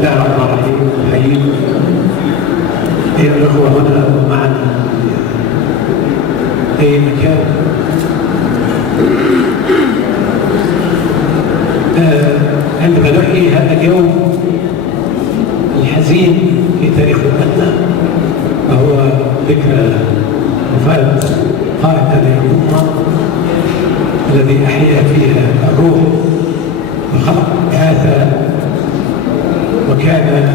الله الرحمن الرحيم. أحييكم أيها الأخوة هنا معنا في أي مكان. عندما نحيي هذا اليوم الحزين في تاريخ أمتنا وهو ذكرى وفاة قائد هذه الأمة الذي أحيا فيها الروح وخلق هذا وكان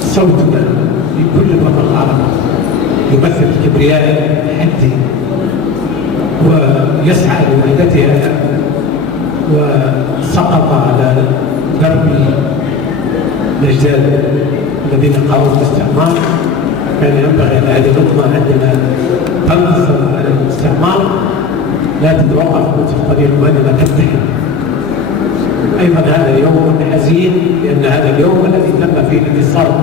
صوتنا في كل الوطن العربي يمثل الكبرياء الحدي ويسعى لوحدتها وسقط على درب الأجداد الذين قاموا بالاستعمار. كان ينبغي أن هذه الأمة عندما تنتصر على الاستعمار لا تتوقف في الطريق وإنما تنتهي. أيضا هذا اليوم حزين لأن هذا اليوم الذي تم فيه الانتصار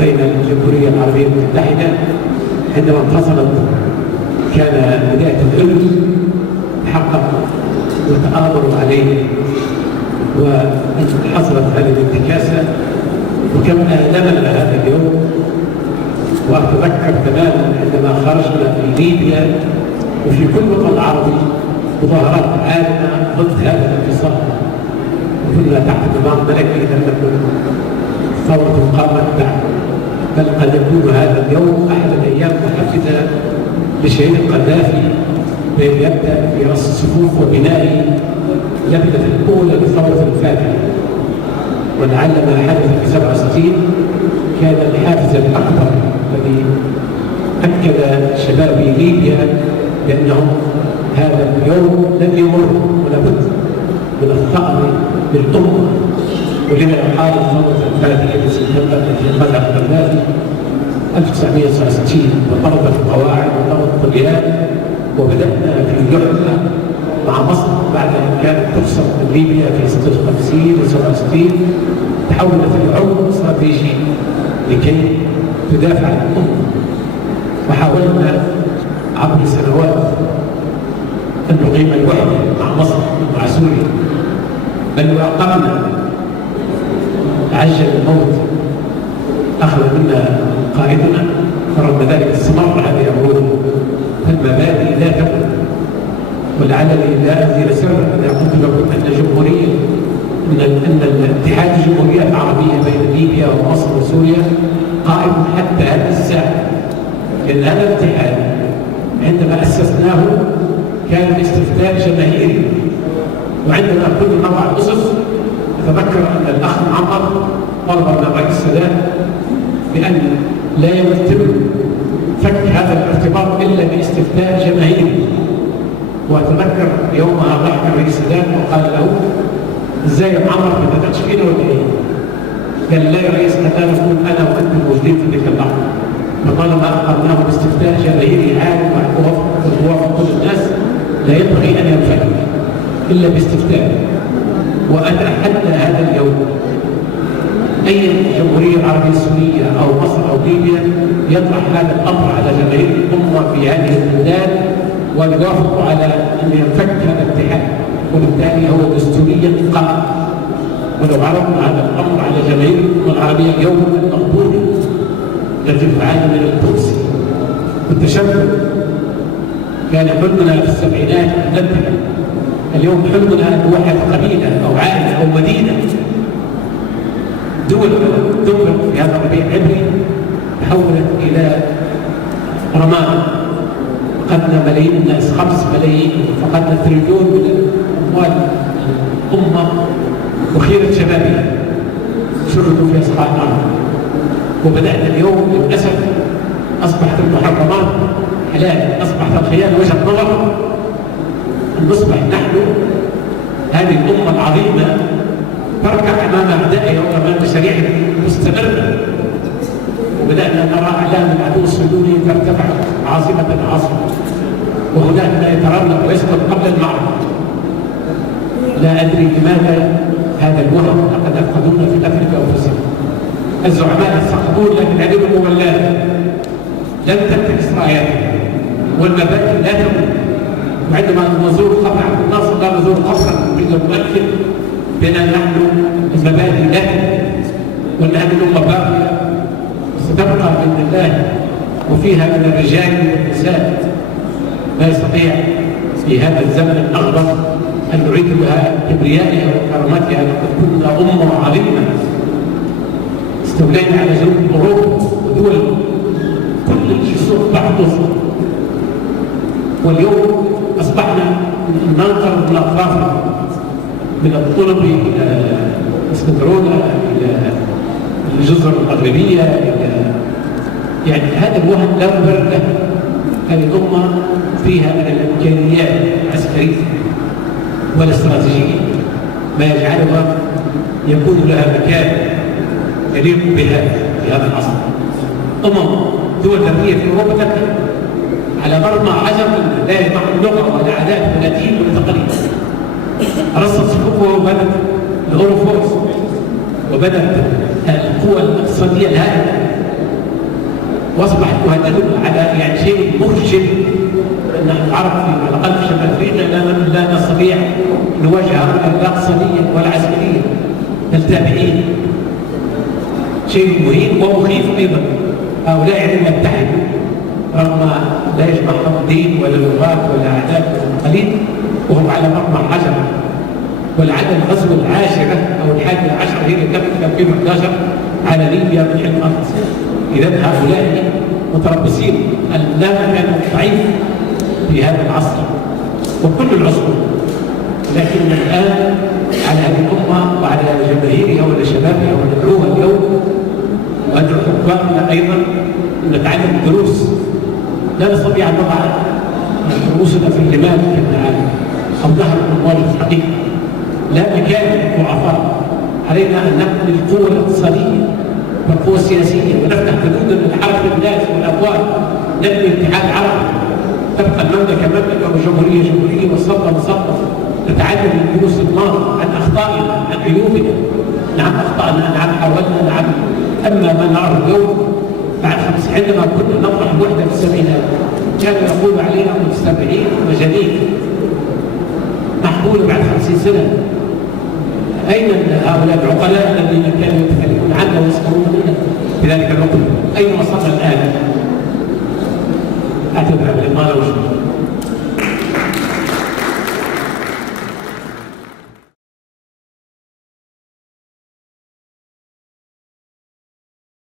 بين الجمهورية العربية المتحدة عندما انفصلت كان بداية الأمن حقق وتآمروا عليه وحصلت هذه الانتكاسة وكم آلمنا هذا اليوم. وأتذكر تماما عندما خرجنا في ليبيا وفي كل وطن عربي مظاهرات عالمة ضد هذا الانفصال وكنا تحت نظام ملكي لم نكن ثورة قامت بعد، بل قد يكون هذا اليوم أحد الأيام محفزة لشهيد القذافي بأن يبدأ في رص الصفوف وبناء اللبنة الأولى لثورة الفاتحة. ولعل ما حدث في 67 كان الحافز الأكبر الذي أكد شباب ليبيا بأنهم هذا اليوم لن يمر ولابد من الثأر بالأمة. ولذا قال ثورة الفاتحة في سبتمبر التي قادها القذافي 1969 وطردت القواعد وطردت الطغيان وبدأنا في الجحفة مع مصر بعد أن كانت تفصل من ليبيا في 56 و 67 تحولت العمق استراتيجي لكي تدافع عن الأمة. وحاولنا عبر سنوات أن نقيم الوحدة مع مصر ومع سوريا، بل وأقمنا عجل الموت أخذ منا قائدنا فرغم ذلك استمر هذه العروض. فالمبادئ لا تكن، ولعلني لا أبذل سرا إذا قلت لكم أن جمهورية أن الاتحاد الجمهوريات العربية بين ليبيا ومصر وسوريا قائم حتى هذه الساعة. لأن هذا الاتحاد عندما أسسناه كان باستفتاء جماهيري، وعندما كنا نضع الأسس أتذكر أن الأخ معمر طلب من الرئيس السادات بأن لا يتم فك هذا الارتباط إلا باستفتاء جماهيري. وأتذكر يومها ضحك الرئيس السادات وقال له: إزاي يا معمر ما تدقش فينا ولا إيه؟ قال: لا يا رئيس، حتى نكون أنا وأنت موجودين في تلك اللحظة. فطالما أقرناه باستفتاء جماهيري عام وتوافق كل الناس لا ينبغي أن ينفك إلا باستفتاء. وأتحدى هذا اليوم أي الجمهورية العربية السورية أو مصر أو ليبيا يطرح هذا الأمر على جماهير الأمة في هذه البلدان ويوافقوا على أن ينفك هذا الاتحاد، وبالتالي هو دستوريا قائم. ولو عرضنا هذا الأمر على جماهير الأمة العربية اليوم المقبول التي تعاني من التونسي والتشبث، كان حلمنا في السبعينات أن ننتهي. اليوم حلمنا أن نوحد قبيلة أو عائلة أو مدينة. دول تنفق في هذا الربيع العبري تحولت إلى رماد. فقدنا ملايين الناس، 5 ملايين، فقدنا تريليون من أموال الأمة وخيرة شبابها شردوا في أسقاط الأرض. وبدأنا اليوم للأسف أصبحت المحرمات حلال، أصبحت الخيانة وجهة نظر. أن نصبح نحن هذه الأمة العظيمة تركع أمام أعدائها وأمام مشاريع مستمرة. وبدأنا نرى أعلام العدو الصهيوني ترتفع عاصمة عاصمة، وهناك لا يترنح ويسقط قبل المعركة. لا أدري لماذا هذا الوهم لقد أفقدونا في أفريقيا أنفسهم. الزعماء يسقطون لكن هذه المولات لن تنتكس راياتها والمبادئ لا تموت. وعندما نزور قبر عبد الناصر لا نزور قبرا إلا مؤكد بأن نحن المبادئ لا تموت. وأن هذه الأمة باقية ستبقى بإذن الله، وفيها من الرجال والنساء لا يستطيع في هذا الزمن الأغرب أن نعيد لها كبريائها وكرامتها. لقد كنا أمة عظيمة استولينا على جنوب أوروبا ودول كل الجسور تحدث، واليوم أصبحنا ننقل من أطرافنا، من الطلب إلى اسكندرونة إلى الجزر المغربية يعني هذا الوهن لا مبرر له. هذه الأمة فيها من الإمكانيات العسكرية والاستراتيجية ما يجعلها يكون لها مكان يليق بها في هذا العصر. دول غربية في أوروبا تبكي على مرمى عجب لا يجمعهم لغة ولا عادات ولا دين ولا تقاليد. رصت صفوفها وبنت الأوروفورس وبنت القوى الاقتصادية الهائلة، واصبحت تهدد على يعني شيء مخجل. نحن العرب على الاقل في شمال افريقيا لا نستطيع نواجه هؤلاء لا اقتصاديا ولا عسكريا، التابعين شيء مهين ومخيف ايضا. هؤلاء يريدون ان يتحدوا رغم لا يجمعهم دين ولا لغات ولا عادات ولا تقاليد، وهم على مرمى حجر. ولعل الغزو العاشره او الحادية عشر هي اللي تمت في 2011 على ليبيا من حلم اقصى. إذا هؤلاء متربصين لا مكان ضعيف في هذا العصر وكل العصور، لكن الآن على هذه الأمة وعلى جماهيرها ولشبابها وندعوها اليوم وأدعو حكامنا أيضا أن نتعلم دروس لا نستطيع أن نضع رؤوسنا في الرمال أو ظهر الأموال الحقيقة. لا مكان للضعفاء، علينا أن نبني القوة الاقتصادية والقوى السياسية ونفتح حدودا لحركة الناس والأبواب، نبني اتحاد عربي، تبقى المملكة مملكة وجمهورية جمهورية والسلطة سلطة. نتعلم من دروس الماضي عن أخطائنا عن عيوبنا. نعم أخطأنا، نعم حاولنا، نعم. أما ما نراه اليوم بعد عندما كنا نطرح الوحدة في السبعينات كانوا يقولوا علينا متسابعين مجانين. محمول بعد 50 سنة أين هؤلاء العقلاء الذين كانوا يتكلمون عنا ويسمعون منا في ذلك الوقت؟ أين وصلنا